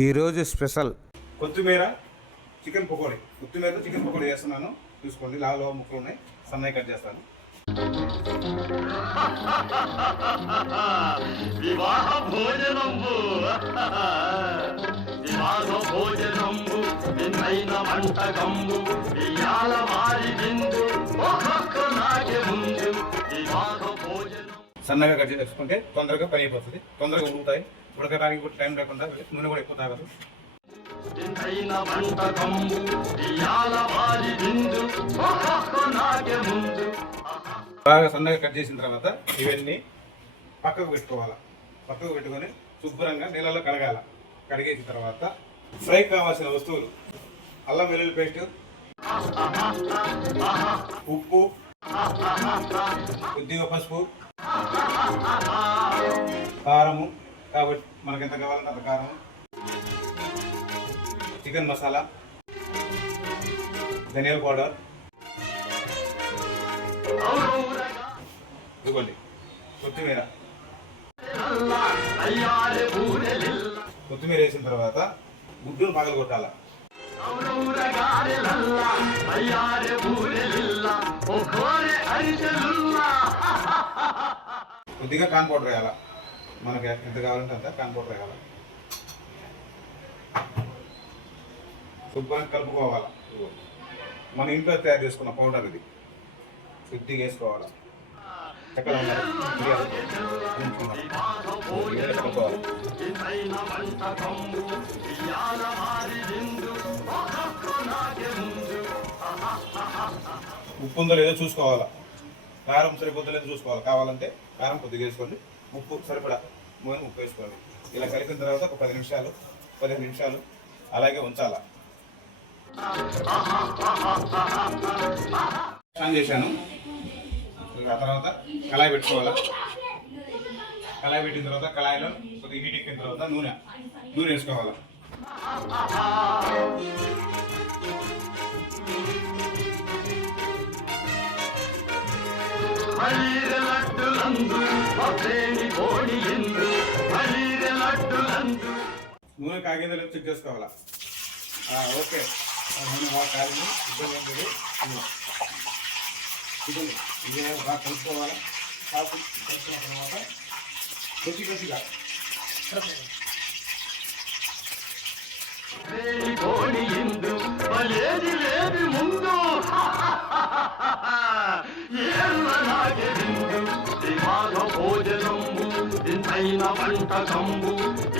ఈరోజు స్పెషల్ కొత్తిమీర చికెన్ పకోడీ. కొత్తిమీరతో చికెన్ పకోడీ చేస్తున్నాను. చూసుకోండి, లాలో ముక్కలు ఉన్నాయి, సన్నగా కట్ చేస్తాను. వివాహ భోజనంబు వివాహ భోజనంబు నిన్నైన వంటకంబు ఇయాల వారి విందు ఒక్కొక్క నాగే ముందు వివాహ భోజనం. సన్నగా కట్ చేసుకుంటే తొందరగా పని అయిపోతుంది, తొందరగా ఉడుకుతాయి. ఉడకడానికి కూడా టైం లేకుండా నూనె కూడా ఎక్కువ తాగదు. నిన్నైన వంటకంబు ఇయాల వారి విందు ఒక్కొక్క నాగే ముందు. బాగా సన్నగా కట్ చేసిన తర్వాత ఇవన్నీ పక్కకు పెట్టుకోవాలి. పక్కకు పెట్టుకొని శుభ్రంగా నీళ్ళలో కడగాల. కడిగేసిన తర్వాత ఫ్రై కావాల్సిన వస్తువులు: అల్లం వెల్లుల్లి పేస్ట్, ఉప్పు, కొద్దిగా పసుపు, కారము, కాబట్టి మనకి ఎంత కావాలంటే అంత కారము, చికెన్ మసాలా, ధనియాల పౌడర్, ఇవ్వండి కొత్తిమీర. కొత్తిమీర వేసిన తర్వాత గుడ్డును పగలు కొట్టాల. కొద్దిగా కాన్ పౌడర్ వేయాల. మనకి ఎంత కావాలంటే అంత కాన్ పౌడర్ వేయాలి. శుభ్రంగా కలుపుకోవాలి. మన ఇంట్లో తయారు చేసుకున్న పౌడర్ ఇది కొద్దిగా వేసుకోవాలి. చక్కగా ఉప్పు ఉందో లేదో చూసుకోవాలా. కారం సరిపోతుందో లేదో చూసుకోవాలి. కావాలంటే కారం కొద్దిగా వేసుకోండి, ఉప్పు సరిపడా ఉప్పు వేసుకోవాలి. ఇలా కలిపిన తర్వాత ఒక 15 నిమిషాలు అలాగే ఉంచాలా. స్నానం చేశాను. ఆ తర్వాత కళాయి పెట్టుకోవాలా. కళాయి పెట్టిన తర్వాత కళాయిలో కొద్దిగా హీట్ ఎక్కిన తర్వాత నూనె వేసుకోవాలా. నూనె కాగిందో లేదో చెక్ చేసుకోవాలా. ఓకే, నూనె బాగా కాగింది, ఇది బాగా కలుపుకోవాలా. కలుపుకున్న తర్వాత కొద్దిగా భోజనంబు నిన్నైన వంటకంబు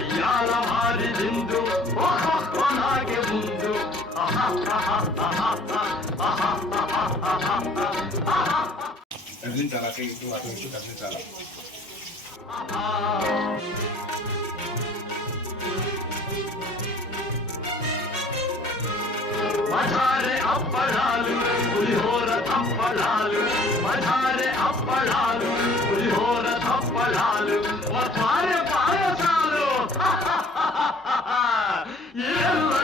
ఇయాల వారి విందు ఒక్కొక్క నాగే ముందు. కదిలించాలా, అటు ఇటు కదిలించాలా. మఠారే అప్పడాలు పులిహోర తప్పడాలు, మఠారే అప్పడాలు పులిహోర తప్పడాలు, మఠారే పాయసాలు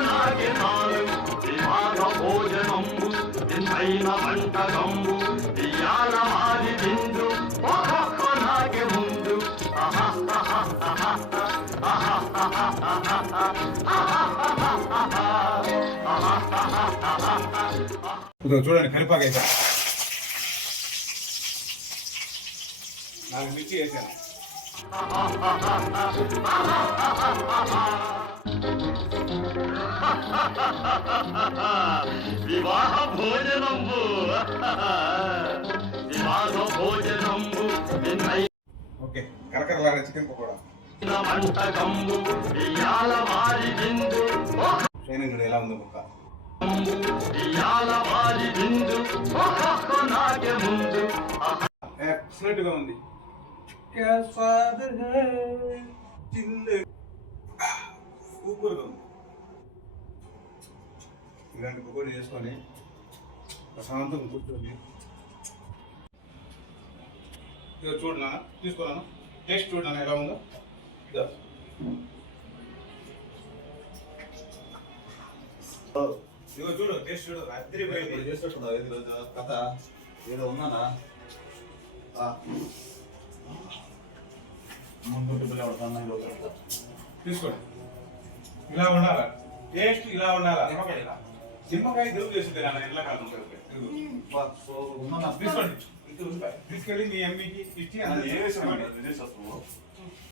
నాగే నాలు. వివాహ భోజనంబు నిన్నైన వంటకంబు ఇయాల వారి విందు ఒక్కొక్క నాగే ముందు. చూడండి, కరిపాకు వేసాను, 4 మిర్చి వేసాను. వివాహ భోజనంబు వివాహ భోజనంబు నిన్నై ఓకే, కరకరలాడే చికెన్ పకోడా. వంటకంబు ఇయాల వారి విందు ట్రైనింగ్ ఎలా ఉందో ముక్క ఇయాల వారి విందు ఒక్కొక్క నాగే ముందు. ఎక్సలెంట్ గా ఉంది. సూపర్ గా ఉంది. ఇలాంటి పకోడీ చేసుకొని ప్రశాంతంగా కూర్చొని ఇక చూడనా, తీసుకున్నాను, టేస్ట్ చూడనా ఎలా ఉందో. ఇదిగో చూడు, టేస్ట్ చూడు, అద్దరిపోయింది. చేసుకుంటున్నావు ఈరోజు కథ ఏదో ఉన్నానా తీసుకోండి. ఇలా ఉండాలా టేస్ట్ ఇలా ఉండాలా నిమ్మకాయ ఇలా. నిమ్మకాయ తెలుగు చేస్తుంది నాన్న ఎండాకాలం బా, సో ఉందన్న. తీసుకోండి తీసుకెళ్ళి మీ అమ్మకి ఇచ్చి అది ఏ విషయం అండి? విజయ్ శాస్త్రము.